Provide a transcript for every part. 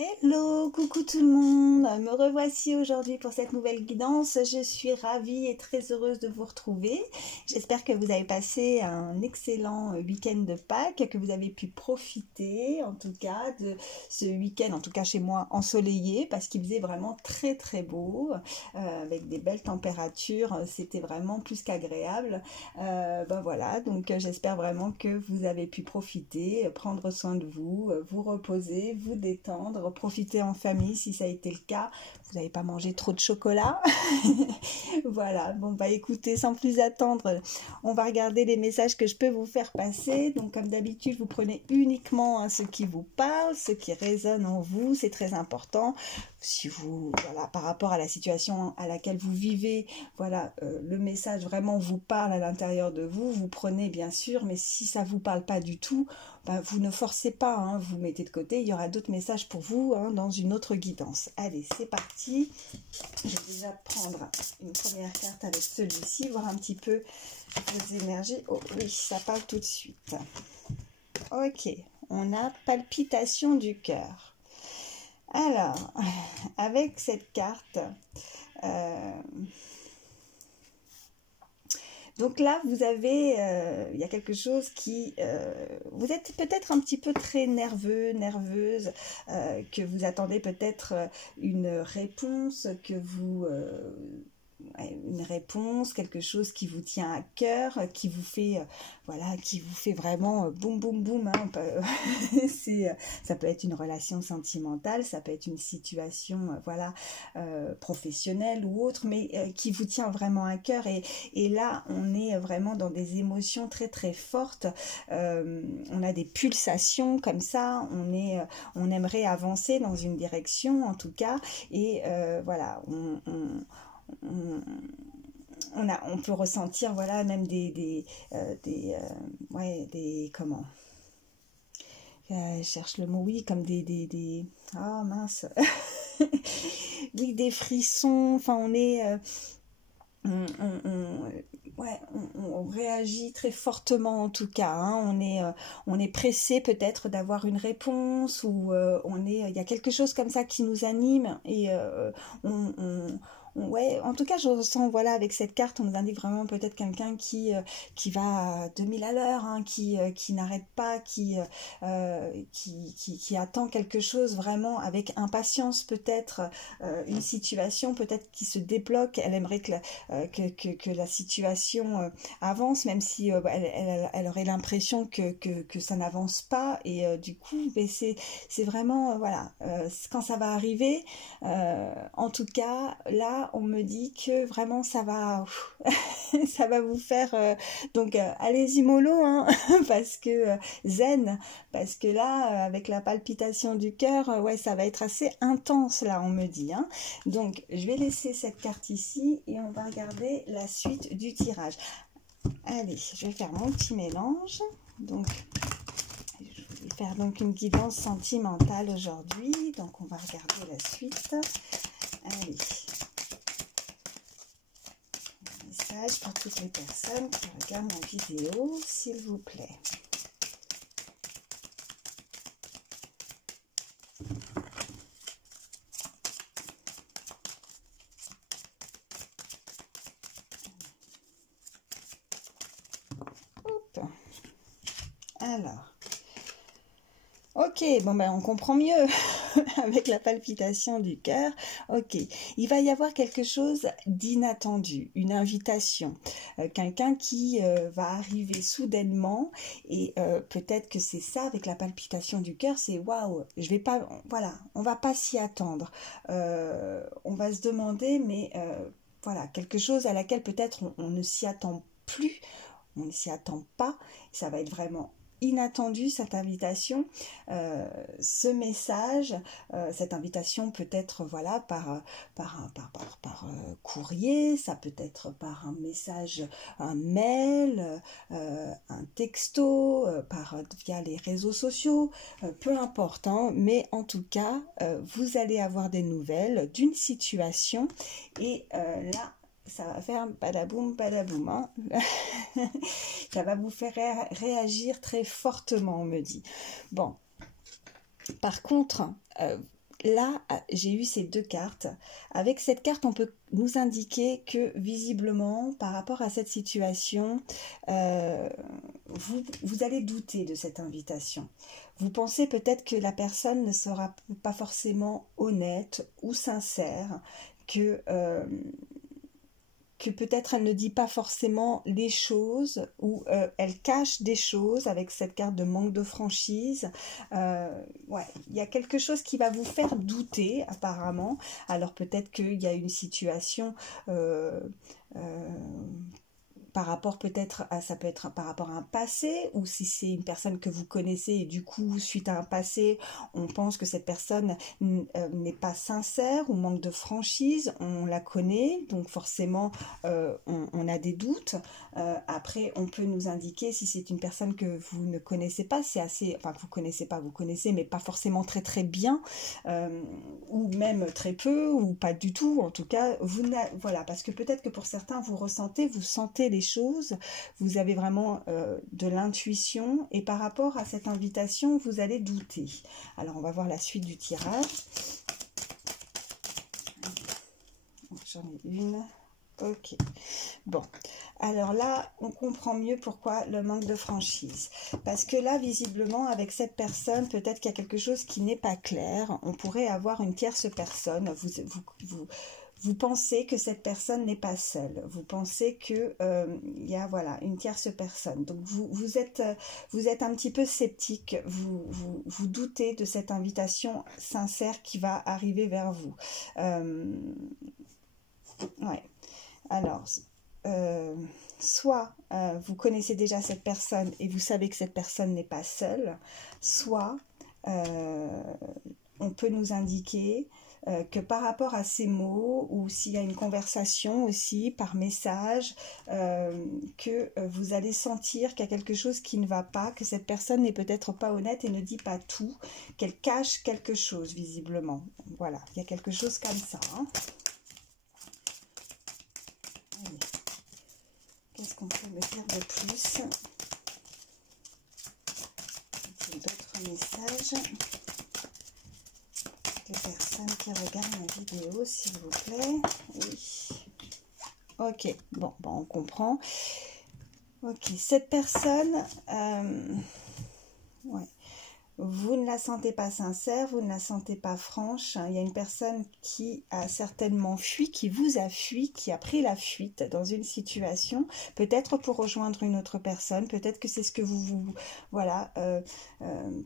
Hello, coucou tout le monde, me revoici aujourd'hui pour cette nouvelle guidance. Je suis ravie et très heureuse de vous retrouver. J'espère que vous avez passé un excellent week-end de Pâques, que vous avez pu profiter en tout cas de ce week-end, en tout cas chez moi, ensoleillé, parce qu'il faisait vraiment très très beau, avec des belles températures, c'était vraiment plus qu'agréable. Ben voilà, donc j'espère vraiment que vous avez pu profiter, prendre soin de vous, vous reposer, vous détendre, profiter en famille si ça a été le cas. Vous n'avez pas mangé trop de chocolat. Voilà, bon bah écoutez, sans plus attendre, on va regarder les messages que je peux vous faire passer. Donc comme d'habitude, vous prenez uniquement ce qui vous parle, ce qui résonne en vous, c'est très important. Si vous, voilà, par rapport à la situation à laquelle vous vivez, voilà, le message vraiment vous parle à l'intérieur de vous, vous prenez bien sûr, mais si ça vous parle pas du tout, ben, vous ne forcez pas, hein, vous mettez de côté, il y aura d'autres messages pour vous, hein, dans une autre guidance. Allez, c'est parti. Je vais déjà prendre une première carte avec celui-ci, voir un petit peu vos énergies. Oh oui, ça parle tout de suite. Ok, on a palpitation du cœur. Alors, avec cette carte, donc là, vous avez, il y a quelque chose qui, vous êtes peut-être un petit peu très nerveux, nerveuse, que vous attendez peut-être une réponse, que vous, une réponse, quelque chose qui vous tient à cœur, qui vous fait, voilà, qui vous fait vraiment boum boum boum. Hein, ça peut être une relation sentimentale, ça peut être une situation, voilà, professionnelle ou autre, mais qui vous tient vraiment à cœur. Et là, on est vraiment dans des émotions très très fortes. On a des pulsations comme ça. On aimerait avancer dans une direction, en tout cas. Et voilà, on peut ressentir, voilà, même comment, je cherche le mot, oui, comme oh mince, oui, des frissons, enfin on est, on réagit très fortement en tout cas, hein. On est pressé peut-être d'avoir une réponse, ou il y a quelque chose comme ça qui nous anime, et ouais, en tout cas, je ressens, voilà, avec cette carte, on nous indique vraiment peut-être quelqu'un qui va à 2000 à l'heure, hein, qui n'arrête pas, qui attend quelque chose vraiment avec impatience, peut-être une situation, peut-être qui se débloque. Elle aimerait que la situation avance, même si elle aurait l'impression que ça n'avance pas, et du coup, c'est vraiment, voilà, quand ça va arriver, en tout cas, là, on me dit que vraiment ça va ça va vous faire donc allez-y mollo, hein, parce que zen, parce que là avec la palpitation du cœur, ouais, ça va être assez intense là, on me dit, hein. Donc je vais laisser cette carte ici et on va regarder la suite du tirage. Allez, je vais faire mon petit mélange. Donc je vais faire donc une guidance sentimentale aujourd'hui, donc on va regarder la suite. Allez, message pour toutes les personnes qui regardent ma vidéo, s'il vous plaît. Hop. Alors, ok, bon ben on comprend mieux avec la palpitation du cœur. Ok, il va y avoir quelque chose d'inattendu, une invitation, quelqu'un qui va arriver soudainement, et peut-être que c'est ça avec la palpitation du cœur, c'est waouh, je vais pas, voilà, on va pas s'y attendre, on va se demander, mais voilà, quelque chose à laquelle peut-être on ne s'y attend plus, on ne s'y attend pas, ça va être vraiment inattendu, cette invitation, ce message, cette invitation peut être, voilà, par courrier, ça peut être par un message, un mail, un texto, via les réseaux sociaux, peu importe, hein, mais en tout cas, vous allez avoir des nouvelles d'une situation, et là, ça va faire badaboum, badaboum, hein. Ça va vous faire réagir très fortement, on me dit. Bon, par contre, là, j'ai eu ces deux cartes. Avec cette carte, on peut nous indiquer que visiblement, par rapport à cette situation, vous allez douter de cette invitation. Vous pensez peut-être que la personne ne sera pas forcément honnête ou sincère, que peut-être elle ne dit pas forcément les choses ou elle cache des choses avec cette carte de manque de franchise. Ouais, il y a quelque chose qui va vous faire douter apparemment. Alors peut-être qu'il y a une situation par rapport peut-être à, ça peut être par rapport à un passé, ou si c'est une personne que vous connaissez et du coup suite à un passé on pense que cette personne n'est pas sincère ou manque de franchise, on la connaît donc forcément on a des doutes. Après on peut nous indiquer si c'est une personne que vous ne connaissez pas, c'est assez, enfin que vous connaissez pas, vous connaissez mais pas forcément très très bien, ou même très peu ou pas du tout, en tout cas voilà, parce que peut-être que pour certains vous sentez les choses, vous avez vraiment de l'intuition et par rapport à cette invitation vous allez douter. Alors on va voir la suite du tirage. J'en ai une. Ok, bon, alors là, on comprend mieux pourquoi le manque de franchise. Parce que là, visiblement, avec cette personne, peut-être qu'il y a quelque chose qui n'est pas clair. On pourrait avoir une tierce personne. Vous pensez que cette personne n'est pas seule. Vous pensez que y a voilà une tierce personne. Donc vous êtes un petit peu sceptique. Vous doutez de cette invitation sincère qui va arriver vers vous. Ouais. Alors, soit vous connaissez déjà cette personne et vous savez que cette personne n'est pas seule, soit on peut nous indiquer que par rapport à ces mots, ou s'il y a une conversation aussi par message, que vous allez sentir qu'il y a quelque chose qui ne va pas, que cette personne n'est peut-être pas honnête et ne dit pas tout, qu'elle cache quelque chose visiblement. Voilà, il y a quelque chose comme ça, hein. Qu'est-ce qu'on peut me dire de plus? Y a-t-il d'autres messages? Les personnes qui regardent ma vidéo, s'il vous plaît. Oui. Ok, bon, on comprend. Ok, cette personne, ouais. Vous ne la sentez pas sincère, vous ne la sentez pas franche. Il y a une personne qui a certainement fui, qui vous a fui, qui a pris la fuite dans une situation, peut-être pour rejoindre une autre personne, peut-être que c'est ce que voilà,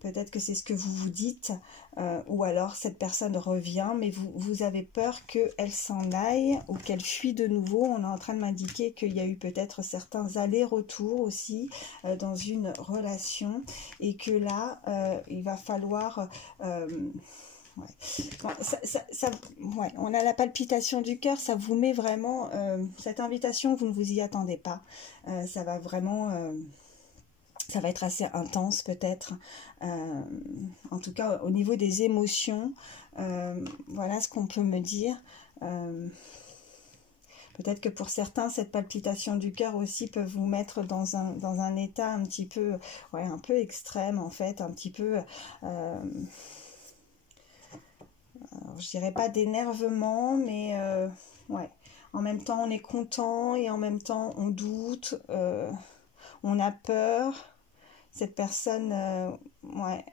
peut-être que c'est ce que vous dites, ou alors cette personne revient, mais vous avez peur qu'elle s'en aille ou qu'elle fuit de nouveau. On est en train de m'indiquer qu'il y a eu peut-être certains allers-retours aussi dans une relation, et que là, il va falloir... ouais. Bon, ouais, on a la palpitation du cœur, ça vous met vraiment... cette invitation, vous ne vous y attendez pas. Ça va vraiment... ça va être assez intense peut-être. En tout cas, au niveau des émotions, voilà ce qu'on peut me dire. Peut-être que pour certains, cette palpitation du cœur aussi peut vous mettre dans un état un petit peu, ouais, un peu extrême en fait, un petit peu, alors, je dirais pas d'énervement, mais ouais, en même temps on est content et en même temps on doute, on a peur. Cette personne, ouais,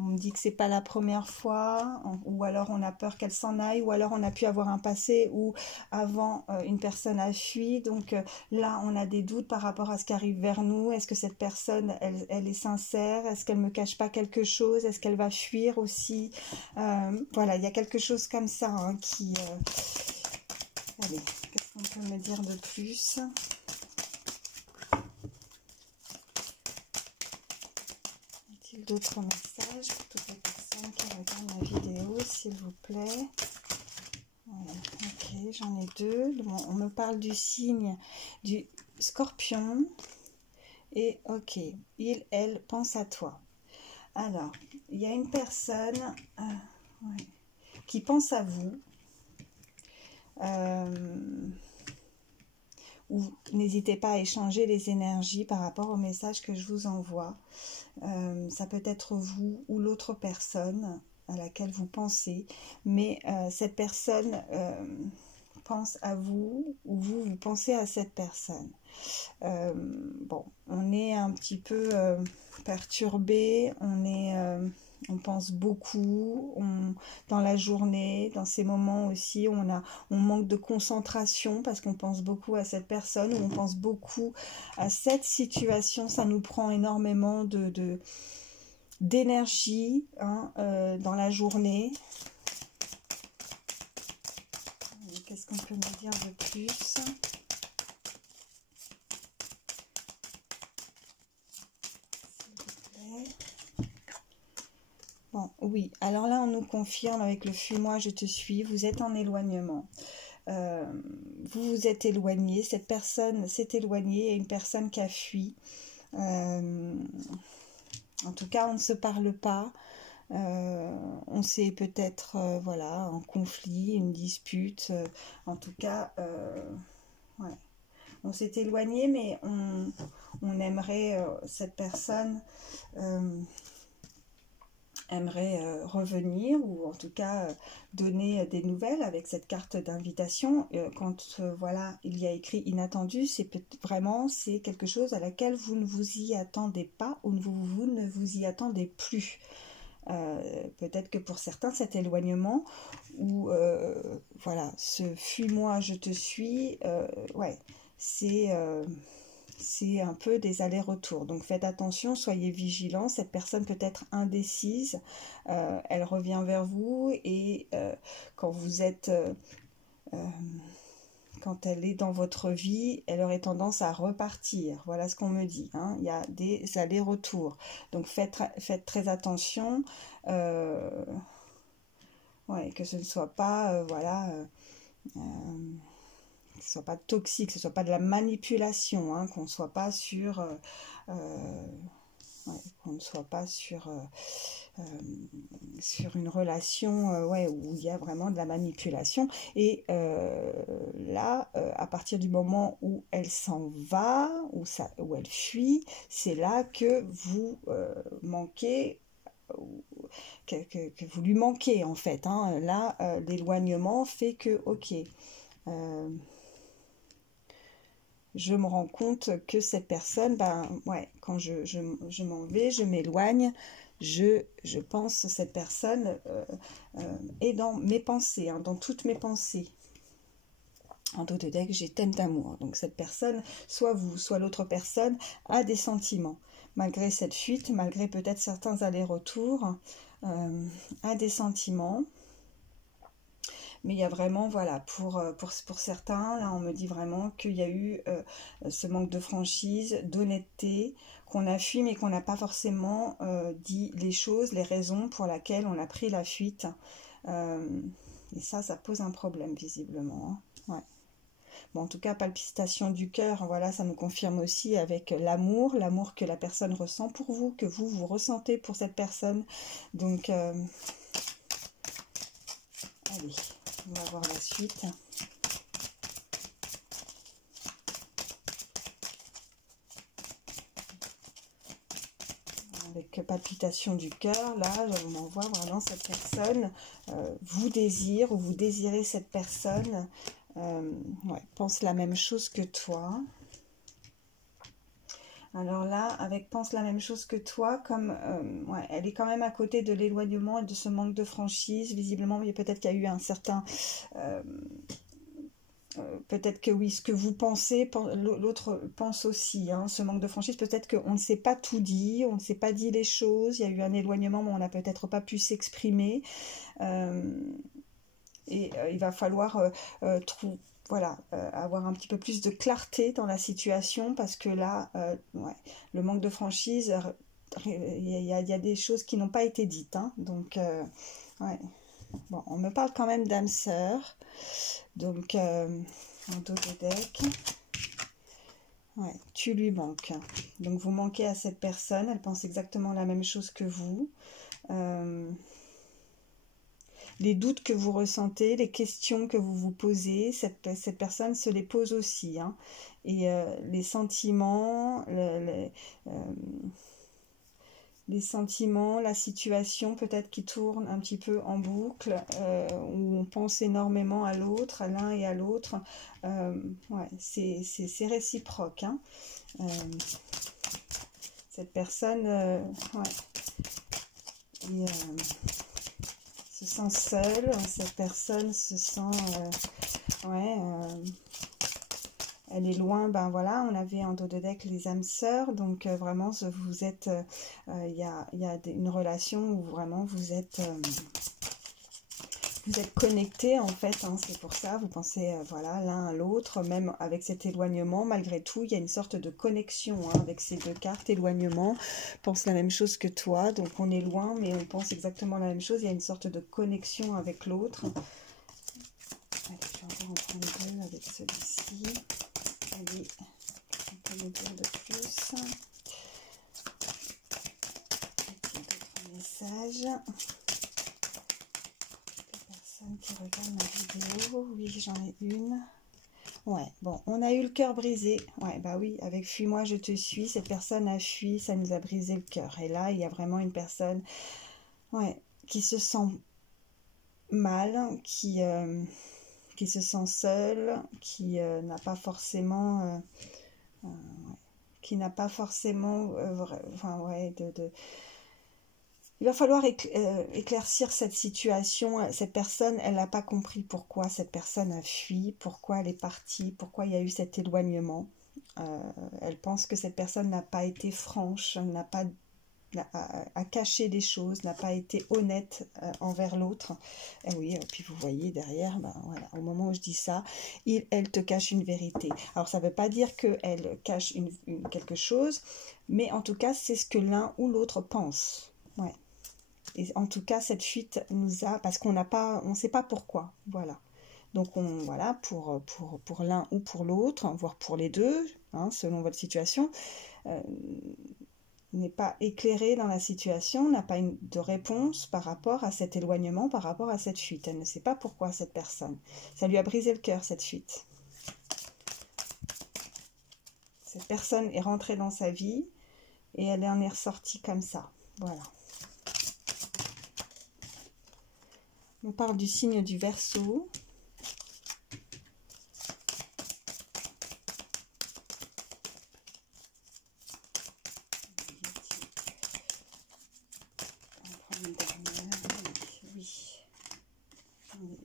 on me dit que c'est pas la première fois, ou alors on a peur qu'elle s'en aille, ou alors on a pu avoir un passé où avant une personne a fui, donc là on a des doutes par rapport à ce qui arrive vers nous. Est-ce que cette personne elle est sincère? Est-ce qu'elle me cache pas quelque chose? Est-ce qu'elle va fuir aussi? Voilà, il y a quelque chose comme ça, hein, qui... Allez, qu'est-ce qu'on peut me dire de plus? D'autres messages pour toutes les personnes qui regardent ma vidéo, s'il vous plaît. Voilà. Ok, j'en ai deux. Bon, on me parle du signe du Scorpion. Et ok, elle pense à toi. Alors, il y a une personne ouais, qui pense à vous. Ou n'hésitez pas à échanger les énergies par rapport au message que je vous envoie. Ça peut être vous ou l'autre personne. à laquelle vous pensez, mais cette personne pense à vous, ou vous pensez à cette personne. Bon, on est un petit peu perturbé, on pense beaucoup, dans la journée, dans ces moments aussi, on manque de concentration parce qu'on pense beaucoup à cette personne, ou on pense beaucoup à cette situation. Ça nous prend énormément d'énergie hein, dans la journée. Qu'est-ce qu'on peut me dire de plus ? Bon, oui, alors là on nous confirme avec le fuis-moi, je te suis, vous êtes en éloignement. Vous vous êtes éloigné, cette personne s'est éloignée, il y a une personne qui a fui. En tout cas, on ne se parle pas. On s'est peut-être voilà, en conflit, une dispute. En tout cas, ouais. On s'est éloigné, mais on aimerait, cette personne aimerait revenir, ou en tout cas donner des nouvelles avec cette carte d'invitation. Quand voilà, il y a écrit inattendu, c'est vraiment c'est quelque chose à laquelle vous ne vous y attendez pas, ou vous ne vous y attendez plus. Peut-être que pour certains cet éloignement, ou voilà, ce fuis-moi je te suis, ouais, c'est un peu des allers-retours. Donc faites attention, soyez vigilants. Cette personne peut être indécise, elle revient vers vous, et quand vous êtes quand elle est dans votre vie, elle aurait tendance à repartir. Voilà ce qu'on me dit. Hein. Il y a des allers-retours. Donc faites très attention. Ouais, que ce ne soit pas, voilà, que ce soit pas toxique, que ce soit pas de la manipulation, hein, qu'on ne soit pas sur, ouais, qu'on ne soit pas sur une relation ouais, où il y a vraiment de la manipulation. Et là, à partir du moment où elle s'en va, où elle fuit, c'est là que vous manquez, que vous lui manquez en fait. Hein. Là, l'éloignement fait que, ok, je me rends compte que cette personne, ben ouais, quand je m'en vais, je m'éloigne, je pense que cette personne est dans mes pensées, hein, dans toutes mes pensées. En tout cas, j'ai thème d'amour. Donc cette personne, soit vous, soit l'autre personne, a des sentiments. Malgré cette fuite, malgré peut-être certains allers-retours, a des sentiments. Mais il y a vraiment, voilà, pour certains, là on me dit vraiment qu'il y a eu ce manque de franchise, d'honnêteté, qu'on a fui mais qu'on n'a pas forcément dit les choses, les raisons pour lesquelles on a pris la fuite. Et ça pose un problème visiblement. Hein. Ouais. Bon, en tout cas, palpitation du cœur, voilà, ça nous confirme aussi avec l'amour que la personne ressent pour vous, que vous ressentez pour cette personne. Donc, allez. On va voir la suite. Avec palpitation du cœur, là, on m'envoie vraiment cette personne vous désire, ou vous désirez cette personne, ouais, pense la même chose que toi. Alors là, avec pense la même chose que toi, comme ouais, elle est quand même à côté de l'éloignement et de ce manque de franchise, visiblement, mais peut-être qu'il y a eu un certain... peut-être que oui, ce que vous pensez, l'autre pense aussi, hein, ce manque de franchise, peut-être qu'on ne s'est pas tout dit, on ne s'est pas dit les choses, il y a eu un éloignement, mais on n'a peut-être pas pu s'exprimer, et il va falloir voilà, avoir un petit peu plus de clarté dans la situation, parce que là, ouais, le manque de franchise, il y a des choses qui n'ont pas été dites, hein, donc, ouais. Bon, on me parle quand même d'âme sœur, donc, en dos de deck, ouais, tu lui manques, donc vous manquez à cette personne, elle pense exactement la même chose que vous, les doutes que vous ressentez, les questions que vous vous posez, cette personne se les pose aussi, hein. Et les sentiments, les sentiments, la situation peut-être qui tourne un petit peu en boucle, où on pense énormément à l'autre, à l'un et à l'autre. Ouais, c'est réciproque, hein. Cette personne ouais, et, se sent seule, cette personne se sent... ouais, elle est loin, ben voilà, on avait en dos de deck les âmes sœurs, donc vraiment vous êtes, il y a une relation où vraiment vous êtes connectés en fait, hein, c'est pour ça, vous pensez voilà l'un à l'autre, même avec cet éloignement, malgré tout, il y a une sorte de connexion hein, avec ces deux cartes, éloignement, pense la même chose que toi, donc on est loin, mais on pense exactement la même chose, il y a une sorte de connexion avec l'autre. Allez, je vais encore en prendre deux avec celui-ci. Allez, on peut me dire de plus. D'autres messages. Des personnes qui regardent ma vidéo. Oui, j'en ai une. Ouais, bon, on a eu le cœur brisé. Ouais, bah oui, avec Fuis-moi, je te suis. Cette personne a fui, ça nous a brisé le cœur. Et là, il y a vraiment une personne ouais, qui se sent mal, qui se sent seule, qui n'a pas forcément... qui n'a pas forcément enfin ouais il va falloir éclaircir cette situation. Cette personne, elle n'a pas compris pourquoi cette personne a fui, pourquoi elle est partie, pourquoi il y a eu cet éloignement. Elle pense que cette personne n'a pas été franche, n'a pas à cacher des choses, n'a pas été honnête envers l'autre. Et oui, et puis vous voyez derrière, ben voilà, au moment où je dis ça, elle te cache une vérité. Alors ça ne veut pas dire qu'elle cache quelque chose, mais en tout cas c'est ce que l'un ou l'autre pense. Ouais. Et en tout cas cette fuite nous a, parce qu'on n'a pas, on ne sait pas pourquoi, voilà. Donc voilà, pour l'un ou pour l'autre, voire pour les deux, hein, selon votre situation, n'est pas éclairée dans la situation, n'a pas de réponse par rapport à cet éloignement, par rapport à cette fuite. Elle ne sait pas pourquoi cette personne. Ça lui a brisé le cœur, cette fuite. Cette personne est rentrée dans sa vie et elle en est ressortie comme ça. Voilà. On parle du signe du Verseau.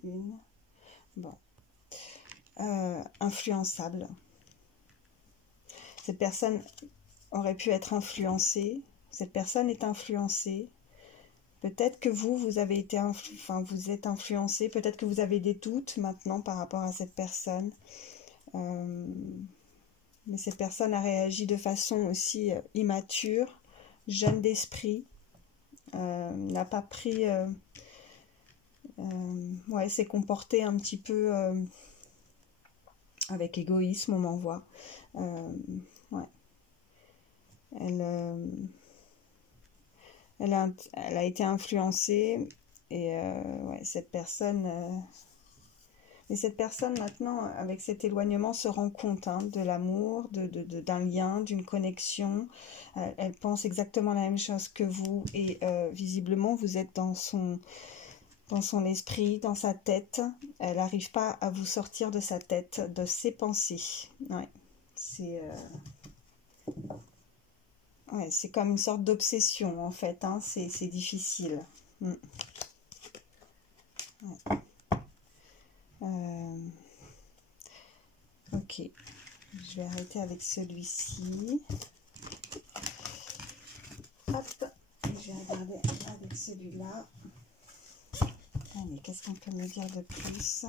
Une. Bon. Influençable. Cette personne aurait pu être influencée. Cette personne est influencée. Peut-être que vous avez été, vous êtes influencé. Peut-être que vous avez des doutes maintenant par rapport à cette personne. Mais cette personne a réagi de façon aussi immature, jeune d'esprit. N'a pas pris... ouais, s'est comporté un petit peu avec égoïsme, on m'envoie. Ouais. Elle a été influencée et ouais, cette personne... et cette personne maintenant, avec cet éloignement, se rend compte hein, de l'amour, d'un lien, d'une connexion. Elle pense exactement la même chose que vous et visiblement vous êtes dans son esprit, dans sa tête. Elle n'arrive pas à vous sortir de sa tête, de ses pensées. Ouais, c'est ouais, c'est comme une sorte d'obsession en fait. Hein. C'est difficile. Ouais. Ok, je vais arrêter avec celui-ci. Hop, je vais regarder avec celui-là. Allez, qu'est-ce qu'on peut me dire de plus?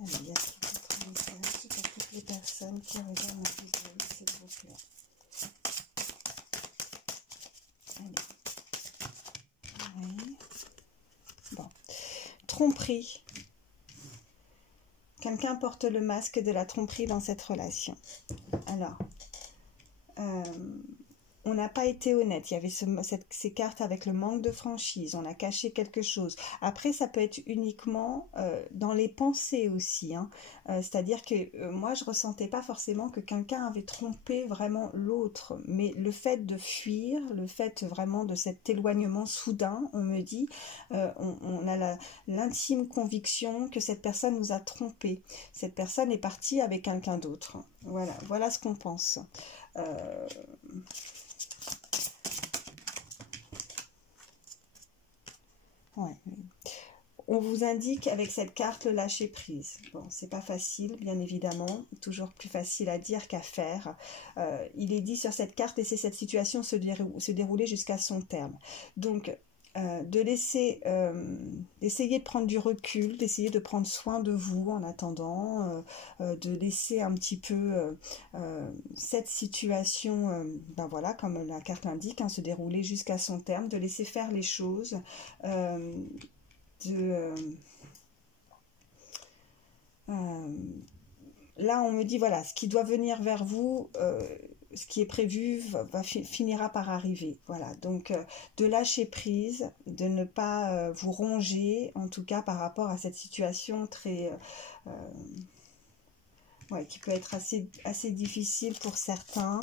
Allez, il y a d'autres messages pour toutes les personnes qui regardent ma vidéo, s'il vous plaît. Allez. Oui. Bon. Tromperie. Quelqu'un porte le masque de la tromperie dans cette relation. Alors, on n'a pas été honnête. Il y avait ces cartes avec le manque de franchise. On a caché quelque chose. Après, ça peut être uniquement dans les pensées aussi. Hein. C'est-à-dire que moi, je ressentais pas forcément que quelqu'un avait trompé vraiment l'autre. Mais le fait de fuir, le fait vraiment de cet éloignement soudain, on me dit, on a l'intime conviction que cette personne nous a trompés. Cette personne est partie avec quelqu'un d'autre. Voilà ce qu'on pense. Ouais. On vous indique avec cette carte le lâcher prise. Bon, c'est pas facile, bien évidemment, toujours plus facile à dire qu'à faire. Il est dit sur cette carte, laisser cette situation se dérouler jusqu'à son terme. Donc, de laisser, d'essayer de prendre du recul, d'essayer de prendre soin de vous en attendant, de laisser un petit peu cette situation, ben voilà, comme la carte l'indique, hein, se dérouler jusqu'à son terme, de laisser faire les choses, là on me dit voilà, ce qui doit venir vers vous, ce qui est prévu finira par arriver. Voilà, donc de lâcher prise, de ne pas vous ronger, en tout cas par rapport à cette situation très ouais, qui peut être assez difficile pour certains.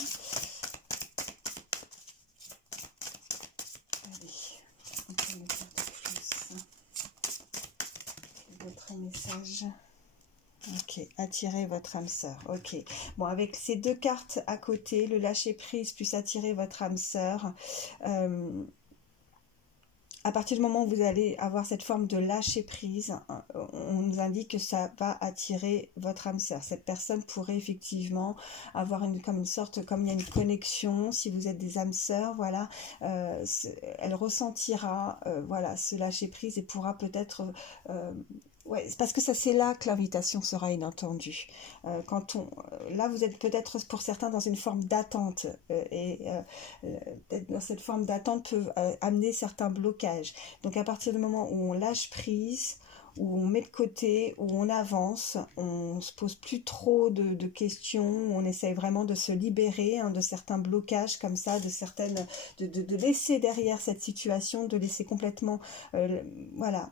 Votre message. Ok, attirez votre âme sœur. Ok, bon, avec ces deux cartes à côté, le lâcher prise plus attirer votre âme sœur, à partir du moment où vous allez avoir cette forme de lâcher prise, on nous indique que ça va attirer votre âme sœur. Cette personne pourrait effectivement avoir comme une sorte, comme il y a une connexion, si vous êtes des âmes sœurs, voilà, elle ressentira voilà, ce lâcher prise et pourra peut-être ouais, parce que ça c'est là que l'invitation sera inattendue. Quand là vous êtes peut-être pour certains dans une forme d'attente peut-être dans cette forme d'attente peut amener certains blocages. Donc à partir du moment où on lâche prise, où on met de côté, où on avance, on se pose plus trop de questions, on essaye vraiment de se libérer de certains blocages comme ça, de laisser derrière cette situation, de laisser complètement, voilà,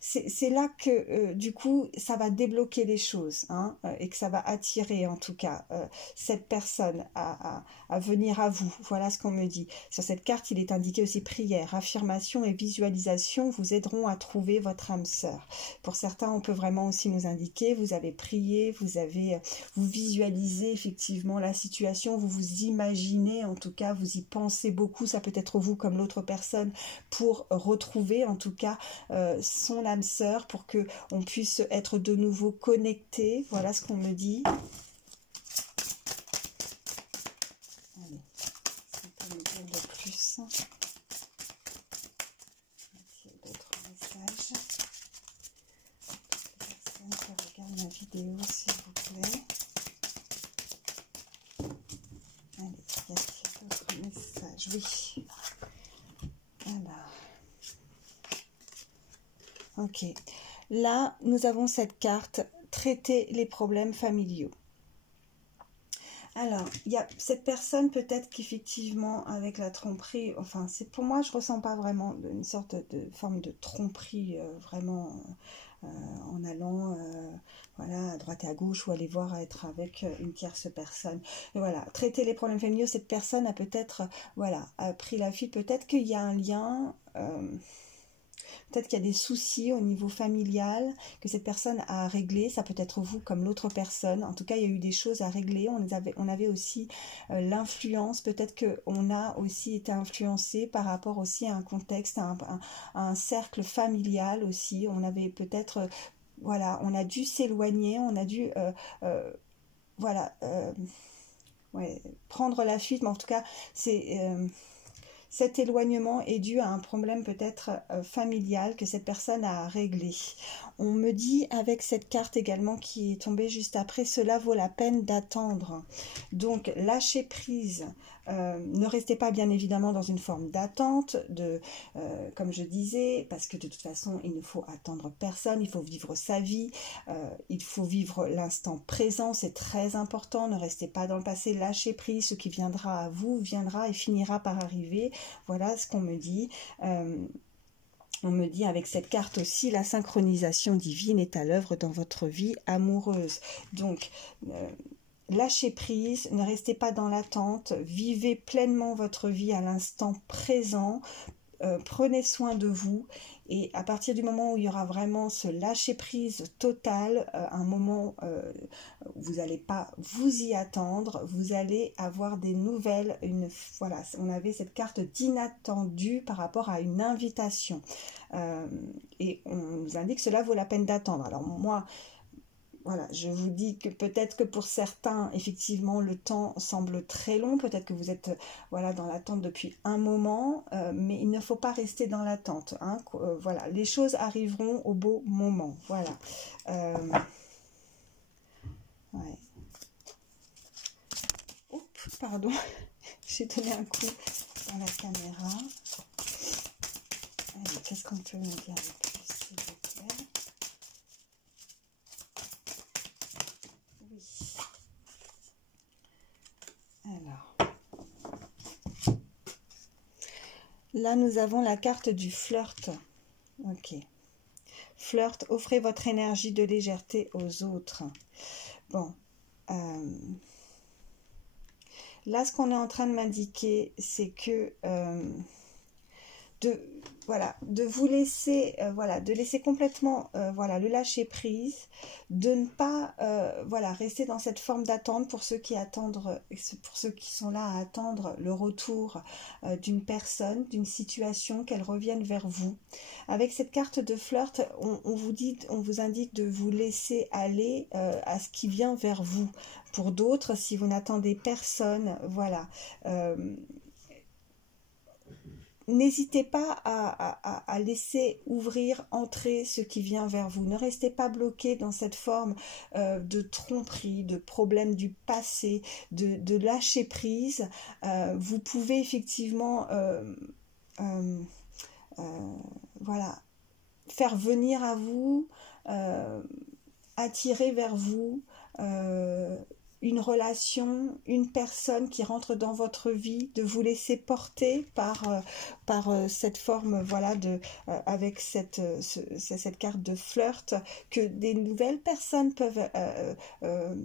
c'est là que du coup ça va débloquer les choses, hein, et que ça va attirer en tout cas cette personne à venir à vous. Voilà ce qu'on me dit. Sur cette carte, il est indiqué aussi prière, affirmation et visualisation vous aideront à trouver votre âme sœur. Pour certains, on peut vraiment aussi nous indiquer, vous avez prié, vous visualisez effectivement la situation, vous vous imaginez, en tout cas, vous y pensez beaucoup, ça peut être vous comme l'autre personne, pour retrouver en tout cas son âme sœur, pour que on puisse être de nouveau connecté. Voilà ce qu'on me dit. Allez, ça peut me dire de plus. D'autres messages. Je regarde ma vidéo s'il vous plaît. Allez, y a-t-il d'autres messages? Oui. Alors. Ok. Là, nous avons cette carte, traiter les problèmes familiaux. Alors, il y a cette personne peut-être qu'effectivement, avec la tromperie, enfin, c'est pour moi, je ressens pas vraiment une sorte de forme de tromperie, vraiment, en allant, voilà, à droite et à gauche, ou aller voir être avec une tierce personne. Et voilà, traiter les problèmes familiaux, cette personne a peut-être, voilà, a pris la fuite, peut-être qu'il y a un lien... peut-être qu'il y a des soucis au niveau familial que cette personne a à régler. Ça peut être vous comme l'autre personne. En tout cas, il y a eu des choses à régler. On avait aussi l'influence. Peut-être qu'on a aussi été influencé par rapport aussi à un contexte, à un cercle familial aussi. On avait peut-être... voilà, on a dû s'éloigner. On a dû... voilà... ouais, prendre la fuite. Mais en tout cas, c'est cet éloignement est dû à un problème peut-être familial que cette personne a à régler. On me dit avec cette carte également qui est tombée juste après, cela vaut la peine d'attendre. Donc lâchez prise. Ne restez pas bien évidemment dans une forme d'attente, comme je disais, parce que de toute façon il ne faut attendre personne, il faut vivre sa vie, il faut vivre l'instant présent, c'est très important, ne restez pas dans le passé, lâchez prise, ce qui viendra à vous viendra et finira par arriver, voilà ce qu'on me dit. On me dit avec cette carte aussi, la synchronisation divine est à l'œuvre dans votre vie amoureuse. Donc, lâchez prise, ne restez pas dans l'attente, vivez pleinement votre vie à l'instant présent, prenez soin de vous et à partir du moment où il y aura vraiment ce lâcher prise total, un moment où vous n'allez pas vous y attendre, vous allez avoir des nouvelles, voilà, on avait cette carte d'inattendu par rapport à une invitation et on nous indique que cela vaut la peine d'attendre. Alors moi, voilà, je vous dis que peut-être que pour certains, effectivement, le temps semble très long. Peut-être que vous êtes voilà, dans l'attente depuis un moment, mais il ne faut pas rester dans l'attente. Hein. Voilà, les choses arriveront au beau moment. Voilà. Ouais. Oups, pardon, j'ai donné un coup dans la caméra. Qu'est-ce qu'on peut me dire de plus, s'il vous plaît? Alors, là nous avons la carte du flirt. Ok. Flirt, offrez votre énergie de légèreté aux autres. Bon. Là, ce qu'on est en train de m'indiquer, c'est que de vous laisser, de laisser complètement, le lâcher prise, de ne pas, rester dans cette forme d'attente pour ceux qui attendent, pour ceux qui sont là à attendre le retour d'une personne, d'une situation, qu'elle revienne vers vous. Avec cette carte de flirt, on vous indique de vous laisser aller à ce qui vient vers vous. Pour d'autres, si vous n'attendez personne, voilà. N'hésitez pas à laisser ouvrir, entrer ce qui vient vers vous. Ne restez pas bloqué dans cette forme de tromperie, de problème du passé, de lâcher prise. Vous pouvez effectivement faire venir à vous, attirer vers vous une relation, une personne qui rentre dans votre vie, de vous laisser porter par cette forme, avec cette carte de flirt, que des nouvelles personnes peuvent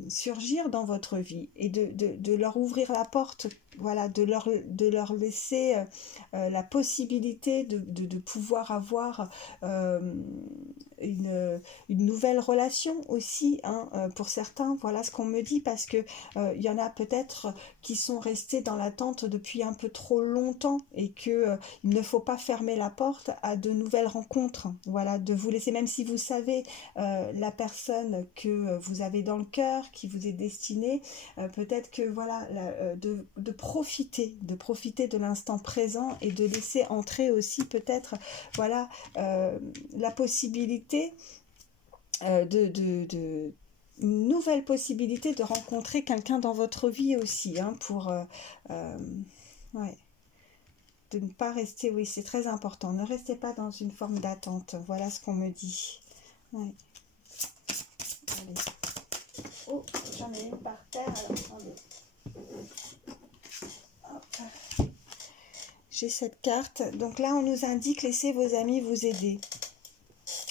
surgir dans votre vie et de leur ouvrir la porte, de leur laisser la possibilité de pouvoir avoir une nouvelle relation aussi, hein, pour certains, voilà ce qu'on me dit, parce que il y en a peut-être qui sont restés dans l'attente depuis un peu trop longtemps et que il ne faut pas fermer la porte à de nouvelles rencontres, voilà, de vous laisser, même si vous savez la personne que vous avez dans le cœur, qui vous est destinée, peut-être que de profiter de l'instant présent et de laisser entrer aussi peut-être la possibilité une nouvelle possibilité de rencontrer quelqu'un dans votre vie aussi, hein, pour de ne pas rester, oui, c'est très important, ne restez pas dans une forme d'attente, voilà ce qu'on me dit. Ouais. Allez. Oh, j'en ai une par terre, alors attendez. Hop. J'ai cette carte, donc là on nous indique laissez vos amis vous aider.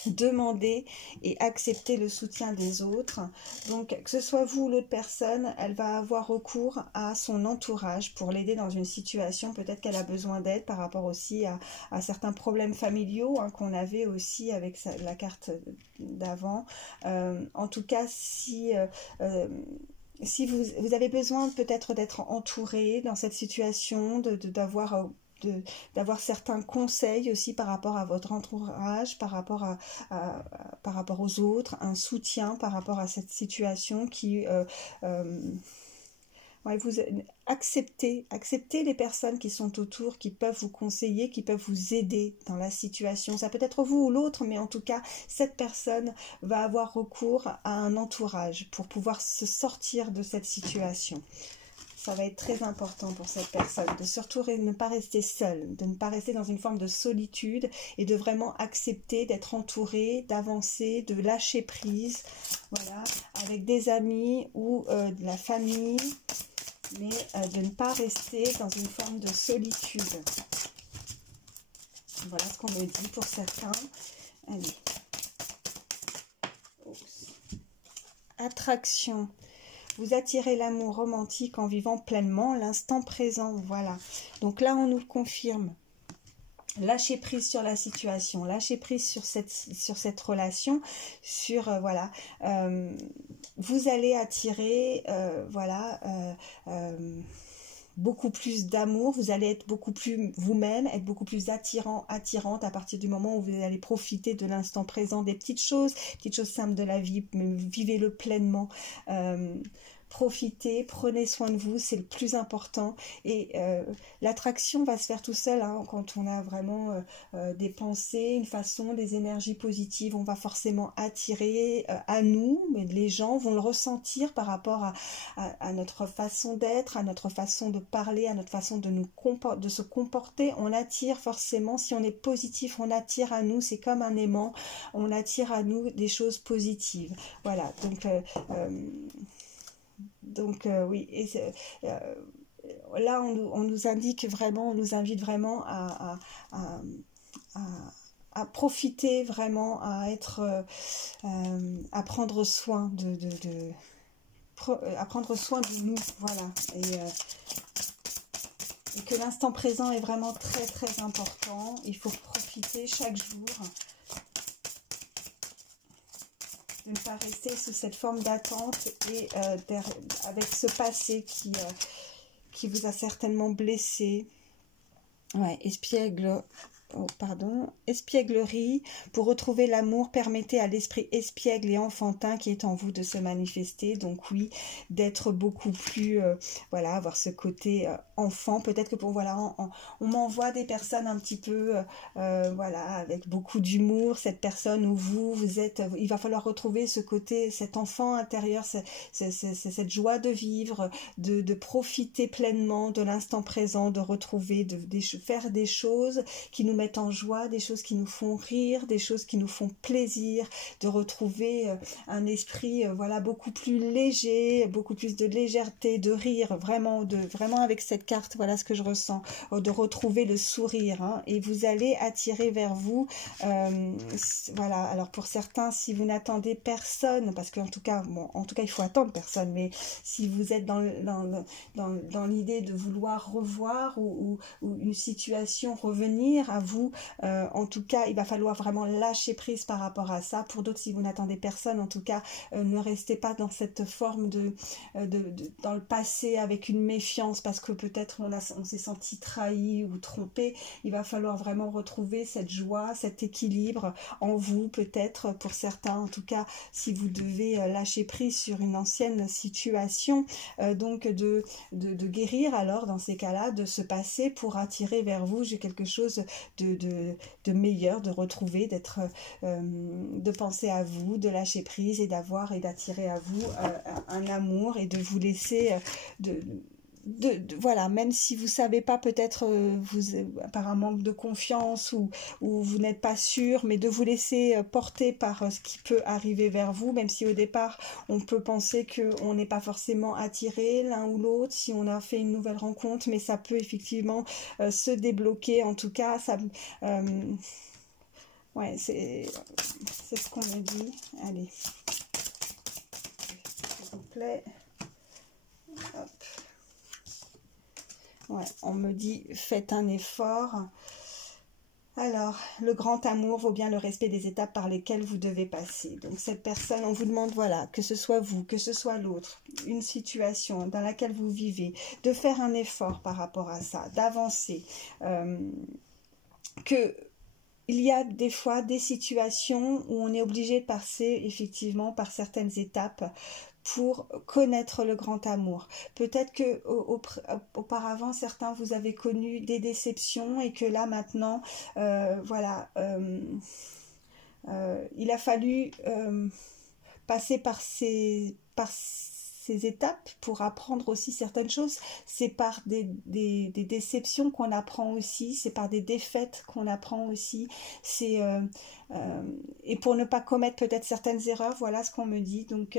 Demander et accepter le soutien des autres. Donc que ce soit vous ou l'autre personne, elle va avoir recours à son entourage pour l'aider dans une situation, peut-être qu'elle a besoin d'aide par rapport aussi à certains problèmes familiaux, hein, qu'on avait aussi avec la carte d'avant. En tout cas, si vous avez besoin peut-être d'être entouré dans cette situation, d'avoir certains conseils aussi par rapport à votre entourage, par rapport aux autres, un soutien par rapport à cette situation qui Ouais, acceptez les personnes qui sont autour, qui peuvent vous conseiller, qui peuvent vous aider dans la situation. Ça peut être vous ou l'autre, mais en tout cas, cette personne va avoir recours à un entourage pour pouvoir se sortir de cette situation. Ça va être très important pour cette personne de surtout ne pas rester seule, de ne pas rester dans une forme de solitude et de vraiment accepter d'être entouré, d'avancer, de lâcher prise, voilà, avec des amis ou de la famille, mais de ne pas rester dans une forme de solitude. Voilà ce qu'on me dit pour certains. Allez. Attraction. Vous attirez l'amour romantique en vivant pleinement l'instant présent. Voilà. Donc là, on nous le confirme. Lâchez prise sur la situation, lâchez prise sur cette relation, voilà. Vous allez attirer, voilà, beaucoup plus d'amour, vous allez être beaucoup plus vous-même, être beaucoup plus attirante à partir du moment où vous allez profiter de l'instant présent, des petites choses simples de la vie, vivez-le pleinement. Profitez, prenez soin de vous, c'est le plus important. Et l'attraction va se faire tout seul, hein, quand on a vraiment des pensées, une façon, des énergies positives. On va forcément attirer à nous, mais les gens vont le ressentir par rapport à notre façon d'être, à notre façon de parler, à notre façon de se comporter. On attire forcément, si on est positif, on attire à nous, c'est comme un aimant, on attire à nous des choses positives. Voilà, donc oui, et là on nous indique vraiment, on nous invite vraiment à profiter vraiment, à être, à prendre soin à prendre soin de nous, voilà, et que l'instant présent est vraiment très très important. Il faut profiter chaque jour. De ne pas rester sous cette forme d'attente et avec ce passé qui vous a certainement blessé. Ouais, espièglerie. Pour retrouver l'amour, permettez à l'esprit espiègle et enfantin qui est en vous de se manifester. Donc oui, d'être beaucoup plus, voilà, avoir ce côté enfant. Peut-être que voilà, on m'envoie des personnes un petit peu, voilà, avec beaucoup d'humour. Cette personne où vous êtes, il va falloir retrouver ce côté, cet enfant intérieur, cette joie de vivre, de profiter pleinement de l'instant présent, de retrouver, faire des choses qui nous mettent en joie, des choses qui nous font rire, des choses qui nous font plaisir, de retrouver un esprit, voilà, beaucoup plus léger, beaucoup plus de légèreté, de rire, vraiment avec cette carte, voilà ce que je ressens, de retrouver le sourire, hein, et vous allez attirer vers vous, voilà. Alors pour certains, si vous n'attendez personne, parce qu'en tout cas, bon, en tout cas il faut attendre personne, mais si vous êtes dans l'idée de vouloir revoir ou une situation revenir à vous, en tout cas il va falloir vraiment lâcher prise par rapport à ça. Pour d'autres, si vous n'attendez personne, en tout cas ne restez pas dans cette forme dans le passé avec une méfiance parce que peut-être on s'est senti trahi ou trompé. Il va falloir vraiment retrouver cette joie, cet équilibre en vous, peut-être pour certains, en tout cas si vous devez lâcher prise sur une ancienne situation, donc de guérir alors dans ces cas-là de ce passé pour attirer vers vous quelque chose de meilleur, de retrouver, de penser à vous, de lâcher prise et d'attirer à vous un amour et de vous laisser voilà, même si vous savez pas, peut-être par un manque de confiance ou vous n'êtes pas sûr, mais de vous laisser porter par ce qui peut arriver vers vous, même si au départ on peut penser qu'on n'est pas forcément attiré l'un ou l'autre si on a fait une nouvelle rencontre, mais ça peut effectivement se débloquer. En tout cas, ça ouais, c'est ce qu'on me dit. Allez, s'il vous plaît. Hop. Ouais, on me dit faites un effort. Alors, le grand amour vaut bien le respect des étapes par lesquelles vous devez passer. Donc cette personne, on vous demande, voilà, que ce soit vous, que ce soit l'autre, une situation dans laquelle vous vivez, de faire un effort par rapport à ça, d'avancer, il y a des fois des situations où on est obligé de passer effectivement par certaines étapes pour connaître le grand amour. Peut-être que auparavant, certains vous avez connu des déceptions et que là maintenant, voilà, il a fallu passer par ces étapes pour apprendre aussi certaines choses. C'est par des déceptions qu'on apprend aussi, c'est par des défaites qu'on apprend aussi. C'est et pour ne pas commettre peut-être certaines erreurs, voilà ce qu'on me dit. Donc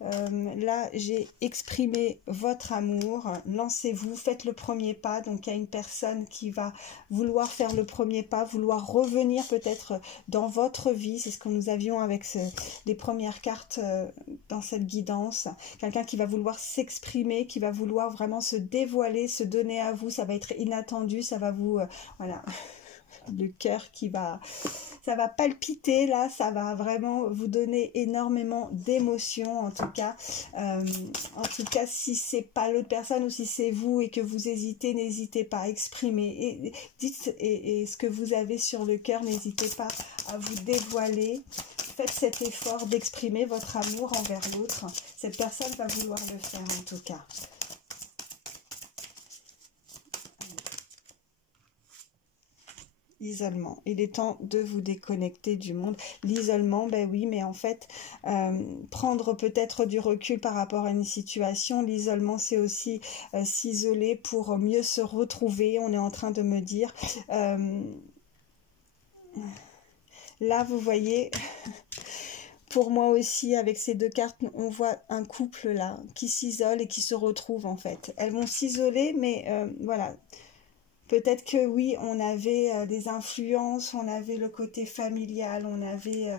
là, j'ai exprimé votre amour. Lancez-vous, faites le premier pas. Donc il y a une personne qui va vouloir faire le premier pas, vouloir revenir peut-être dans votre vie. C'est ce que nous avions avec les premières cartes dans cette guidance. Quelqu'un qui va vouloir s'exprimer, qui va vouloir vraiment se dévoiler, se donner à vous. Ça va être inattendu, ça va vous... voilà, le cœur qui va... ça va palpiter là, ça va vraiment vous donner énormément d'émotions en tout cas. Si c'est pas l'autre personne ou si c'est vous et que vous hésitez, n'hésitez pas à exprimer. Et dites et ce que vous avez sur le cœur, n'hésitez pas à vous dévoiler. Faites cet effort d'exprimer votre amour envers l'autre. Cette personne va vouloir le faire en tout cas. Isolement. Il est temps de vous déconnecter du monde. L'isolement, ben oui, mais en fait, prendre peut-être du recul par rapport à une situation. L'isolement, c'est aussi s'isoler pour mieux se retrouver. On est en train de me dire... là, vous voyez... Pour moi aussi, avec ces deux cartes, on voit un couple là qui s'isole et qui se retrouve en fait. Elles vont s'isoler, mais voilà. Peut-être que oui, on avait des influences, on avait le côté familial, on avait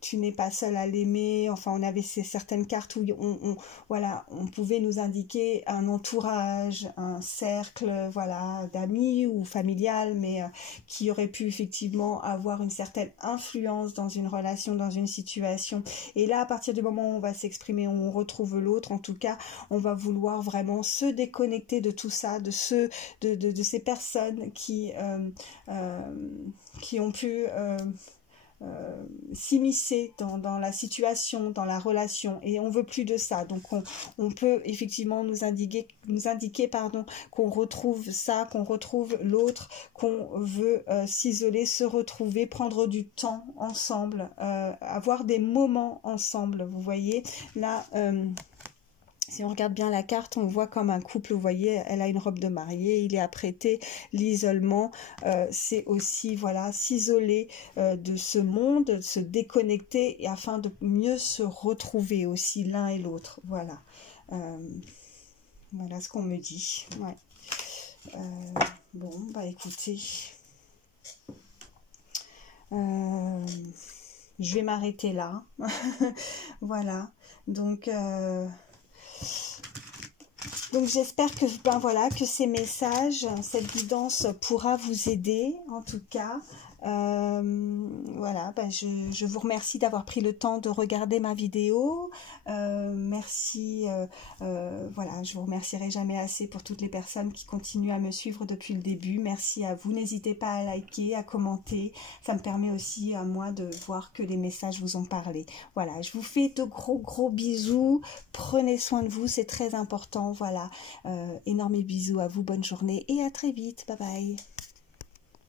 tu n'es pas seul à l'aimer, enfin on avait certaines cartes où voilà, on pouvait nous indiquer un entourage, un cercle voilà, d'amis ou familial, mais qui aurait pu effectivement avoir une certaine influence dans une relation, dans une situation. Et là, à partir du moment où on va s'exprimer, on retrouve l'autre, en tout cas, on va vouloir vraiment se déconnecter de tout ça, de ces personnes qui ont pu... s'immiscer dans la situation, dans la relation, et on veut plus de ça. Donc on peut effectivement nous indiquer qu'on retrouve ça, qu'on retrouve l'autre, qu'on veut s'isoler, se retrouver, prendre du temps ensemble, avoir des moments ensemble. Vous voyez là. Si on regarde bien la carte, on voit comme un couple, vous voyez, elle a une robe de mariée, il est apprêté. L'isolement, c'est aussi, voilà, s'isoler de ce monde, se déconnecter, et afin de mieux se retrouver aussi l'un et l'autre. Voilà. Voilà ce qu'on me dit. Ouais. Bon, bah écoutez, je vais m'arrêter là. Voilà. Donc j'espère que, ben voilà, que ces messages, cette guidance pourra vous aider en tout cas. Voilà, ben je vous remercie d'avoir pris le temps de regarder ma vidéo. Merci, voilà, je vous remercierai jamais assez pour toutes les personnes qui continuent à me suivre depuis le début. Merci à vous, n'hésitez pas à liker, à commenter, ça me permet aussi à moi de voir que les messages vous ont parlé. Voilà, je vous fais de gros bisous, prenez soin de vous, c'est très important. Voilà, énormes bisous à vous, bonne journée et à très vite, bye bye.